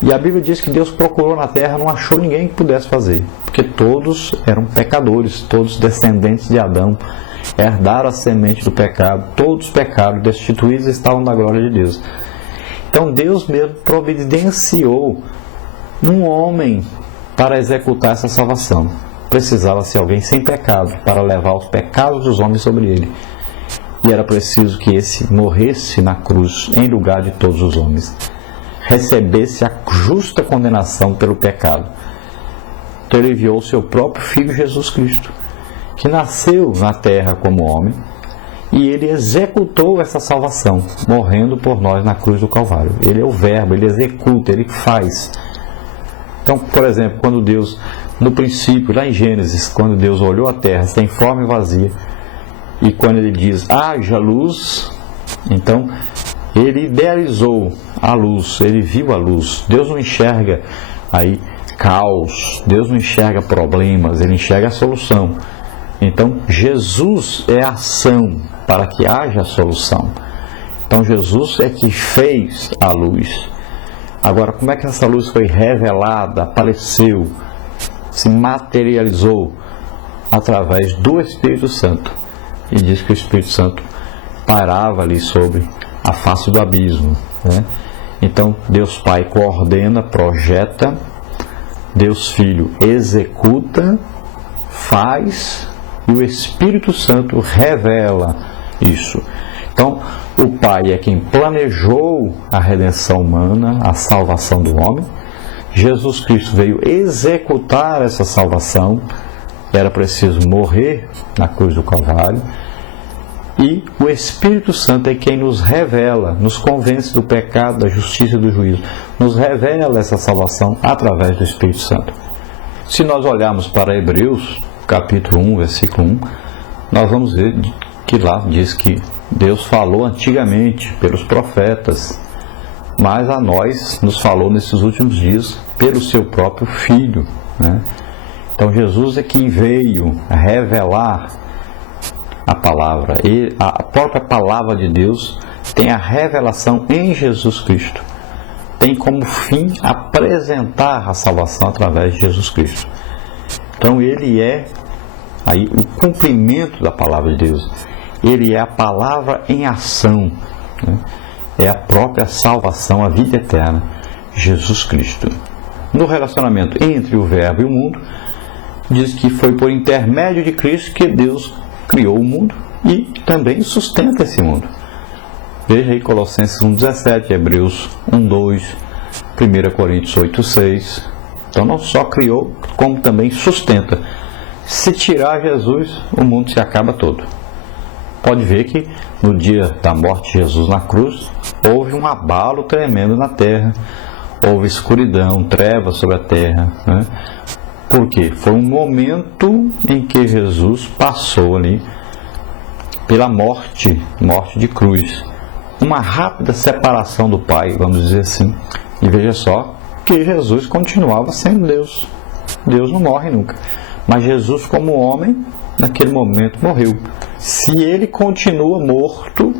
E a Bíblia diz que Deus procurou na terra, não achou ninguém que pudesse fazer, porque todos eram pecadores, todos descendentes de Adão, herdaram a semente do pecado, todos pecaram, destituídos estavam da glória de Deus. Então Deus mesmo providenciou um homem para executar essa salvação. Precisava ser alguém sem pecado para levar os pecados dos homens sobre ele. E era preciso que esse morresse na cruz em lugar de todos os homens, recebesse a justa condenação pelo pecado. Então ele enviou o seu próprio Filho Jesus Cristo, que nasceu na terra como homem, e ele executou essa salvação, morrendo por nós na cruz do Calvário. Ele é o verbo, ele executa, ele faz. Então, por exemplo, quando Deus, no princípio, lá em Gênesis, quando Deus olhou a terra sem forma e vazia, e quando ele diz, haja luz, então ele idealizou a luz, ele viu a luz. Deus não enxerga aí caos, Deus não enxerga problemas, ele enxerga a solução. Então Jesus é a ação para que haja a solução. Então Jesus é que fez a luz. Agora, como é que essa luz foi revelada, apareceu, se materializou? Através do Espírito Santo. E diz que o Espírito Santo parava ali sobre a face do abismo, né? Então Deus Pai coordena, projeta, Deus Filho executa, faz, e o Espírito Santo revela isso. Então o Pai é quem planejou a redenção humana, a salvação do homem. Jesus Cristo veio executar essa salvação. Era preciso morrer na cruz do Calvário. E o Espírito Santo é quem nos revela, nos convence do pecado, da justiça e do juízo. Nos revela essa salvação através do Espírito Santo. Se nós olharmos para Hebreus, capítulo 1, versículo 1, nós vamos ver que lá diz que Deus falou antigamente pelos profetas, mas a nós nos falou nesses últimos dias pelo seu próprio Filho, né? Então Jesus é quem veio revelar a palavra. E a própria palavra de Deus tem a revelação em Jesus Cristo. Tem como fim apresentar a salvação através de Jesus Cristo. Então ele é aí o cumprimento da palavra de Deus. Ele é a palavra em ação, né? É a própria salvação, a vida eterna, Jesus Cristo. No relacionamento entre o Verbo e o mundo, diz que foi por intermédio de Cristo que Deus criou o mundo e também sustenta esse mundo. Veja aí Colossenses 1,17, Hebreus 1,2, 1 Coríntios 8,6. Então não só criou, como também sustenta. Se tirar Jesus, o mundo se acaba todo. Pode ver que no dia da morte de Jesus na cruz, houve um abalo tremendo na terra. Houve escuridão, trevas sobre a terra, né? Por quê? Foi um momento em que Jesus passou ali pela morte de cruz. Uma rápida separação do Pai, vamos dizer assim. E veja só que Jesus continuava sendo Deus. Deus não morre nunca. Mas Jesus, como homem, naquele momento morreu. Se ele continua morto,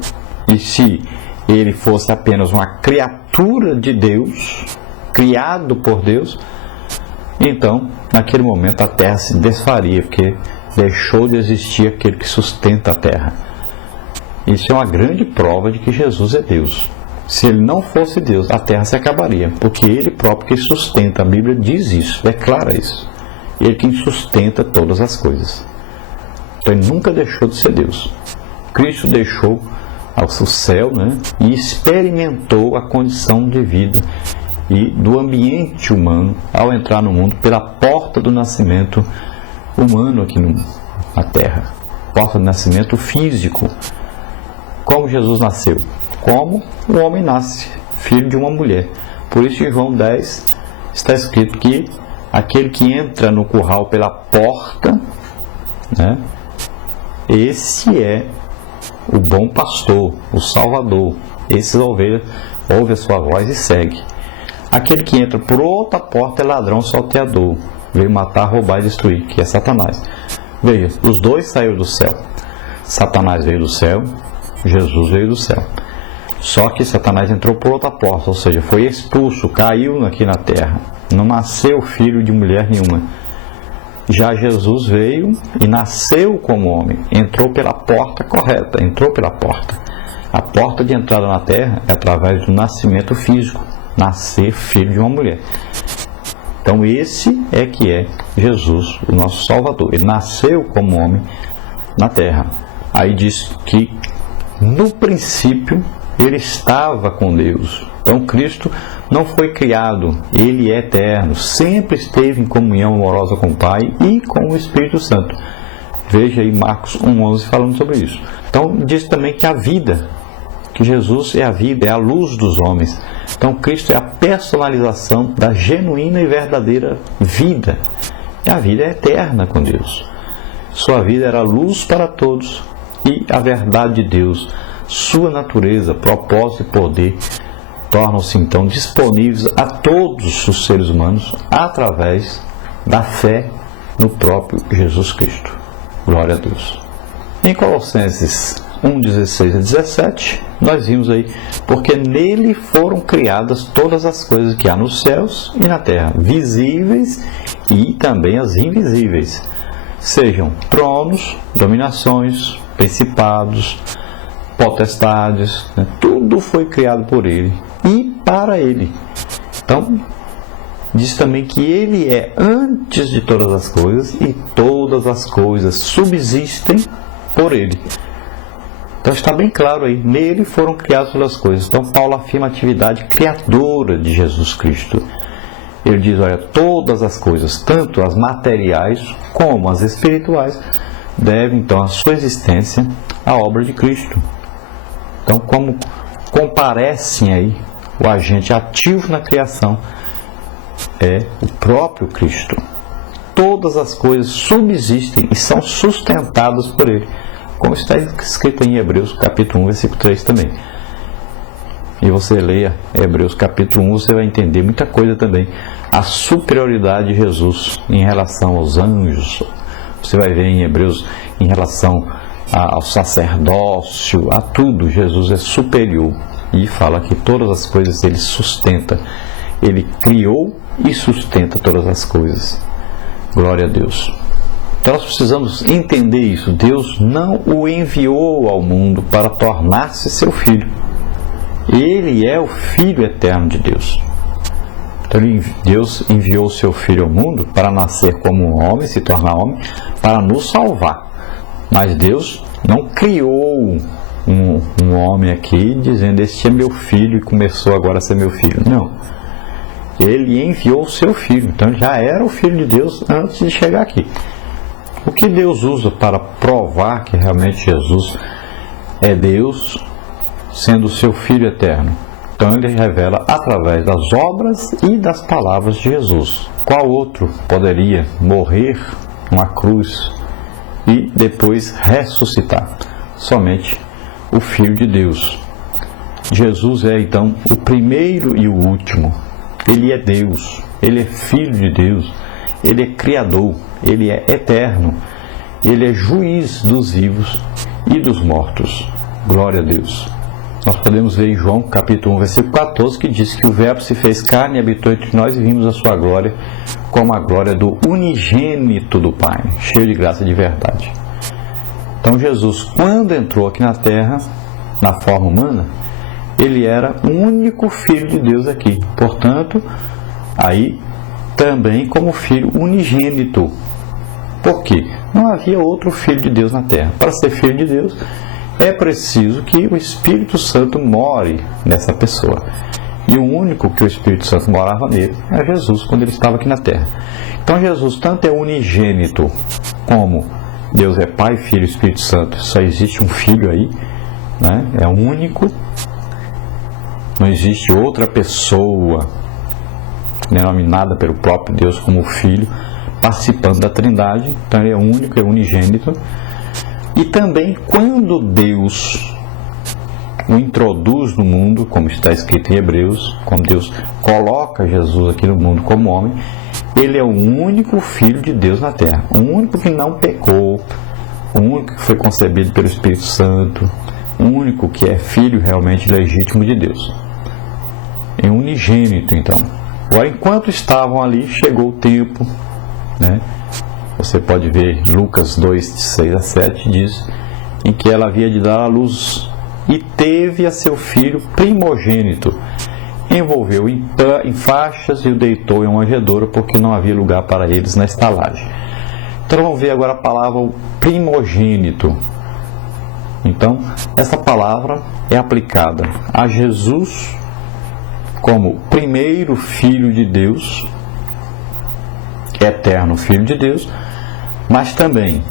e se ele fosse apenas uma criatura de Deus, criado por Deus, então, naquele momento a terra se desfaria, porque deixou de existir aquele que sustenta a terra. Isso é uma grande prova de que Jesus é Deus. Se ele não fosse Deus, a terra se acabaria, porque ele próprio que sustenta. A Bíblia diz isso, declara isso. Ele quem sustenta todas as coisas. Então ele nunca deixou de ser Deus. Cristo deixou o céu, né, e experimentou a condição de vida e do ambiente humano ao entrar no mundo pela porta do nascimento humano aqui na terra. Porta do nascimento físico. Como Jesus nasceu? Como o homem nasce, filho de uma mulher. Por isso em João 10 está escrito que aquele que entra no curral pela porta, né, esse é o bom pastor, o Salvador. Esses ovelhas ouve a sua voz e segue. Aquele que entra por outra porta é ladrão salteador, veio matar, roubar e destruir, que é Satanás. Veja, os dois saíram do céu. Satanás veio do céu, Jesus veio do céu. Só que Satanás entrou por outra porta, ou seja, foi expulso, caiu aqui na terra. Não nasceu filho de mulher nenhuma. Já Jesus veio e nasceu como homem, entrou pela porta correta, entrou pela porta. A porta de entrada na terra é através do nascimento físico, nascer filho de uma mulher. Então esse é que é Jesus, o nosso Salvador. Ele nasceu como homem na terra. Aí diz que no princípio ele estava com Deus. Então Cristo não foi criado, ele é eterno, sempre esteve em comunhão amorosa com o Pai e com o Espírito Santo. Veja aí Marcos 1,11 falando sobre isso. Então diz também que a vida, que Jesus é a vida, é a luz dos homens. Então Cristo é a personalização da genuína e verdadeira vida. E a vida é eterna com Deus. Sua vida era luz para todos e a verdade de Deus, sua natureza, propósito e poder tornam-se então disponíveis a todos os seres humanos através da fé no próprio Jesus Cristo. Glória a Deus. Em Colossenses 1:16 a 17, nós vimos aí, porque nele foram criadas todas as coisas que há nos céus e na terra, visíveis e também as invisíveis, sejam tronos, dominações, principados, potestades, né? Tudo foi criado por ele e para ele. Então, diz também que ele é antes de todas as coisas e todas as coisas subsistem por ele. Então está bem claro aí, nele foram criadas todas as coisas. Então Paulo afirma a atividade criadora de Jesus Cristo. Ele diz, olha, todas as coisas, tanto as materiais como as espirituais, devem então a sua existência à obra de Cristo. Então, como comparecem aí, o agente ativo na criação é o próprio Cristo. Todas as coisas subsistem e são sustentadas por ele, como está escrito em Hebreus capítulo 1, versículo 3 também. E você leia Hebreus capítulo 1, você vai entender muita coisa também. A superioridade de Jesus em relação aos anjos. Você vai ver em Hebreus em relação ao sacerdócio, a tudo. Jesus é superior. E fala que todas as coisas ele sustenta. Ele criou e sustenta todas as coisas. Glória a Deus. Então nós precisamos entender isso. Deus não o enviou ao mundo para tornar-se seu filho. Ele é o Filho eterno de Deus. Então Deus enviou o seu Filho ao mundo para nascer como um homem, se tornar homem, para nos salvar. Mas Deus não criou um homem aqui dizendo, este é meu filho e começou agora a ser meu filho. Não. Ele enviou o seu Filho. Então já era o Filho de Deus antes de chegar aqui. O que Deus usa para provar que realmente Jesus é Deus, sendo o seu Filho eterno? Então ele revela através das obras e das palavras de Jesus. Qual outro poderia morrer numa cruz e depois ressuscitar? Somente o Filho de Deus. Jesus é então o primeiro e o último. Ele é Deus, ele é Filho de Deus, ele é Criador, ele é eterno, ele é juiz dos vivos e dos mortos. Glória a Deus. Nós podemos ver em João capítulo 1, versículo 14, que diz que o Verbo se fez carne e habitou entre nós e vimos a sua glória como a glória do unigênito do Pai, cheio de graça e de verdade. Então Jesus, quando entrou aqui na terra, na forma humana, ele era o único Filho de Deus aqui. Portanto, aí também como Filho unigênito. Por quê? Não havia outro Filho de Deus na terra. Para ser Filho de Deus, é preciso que o Espírito Santo more nessa pessoa. E o único que o Espírito Santo morava nele é Jesus, quando ele estava aqui na terra. Então Jesus tanto é unigênito, como Deus é Pai, Filho e Espírito Santo. Só existe um Filho aí, né? É único. Não existe outra pessoa denominada pelo próprio Deus como Filho, participando da Trindade. Então ele é único, é unigênito. E também quando Deus o introduz no mundo, como está escrito em Hebreus, quando Deus coloca Jesus aqui no mundo como homem, ele é o único Filho de Deus na terra, o único que não pecou, o único que foi concebido pelo Espírito Santo, único que é filho realmente legítimo de Deus. É unigênito, então. Agora, enquanto estavam ali, chegou o tempo, né? Você pode ver Lucas 2, de 6 a 7, diz, em que ela havia de dar à luz e teve a seu filho primogênito. Envolveu em faixas e o deitou em uma manjedoura, porque não havia lugar para eles na estalagem. Então vamos ver agora a palavra primogênito. Então, essa palavra é aplicada a Jesus como primeiro Filho de Deus, eterno Filho de Deus, mas também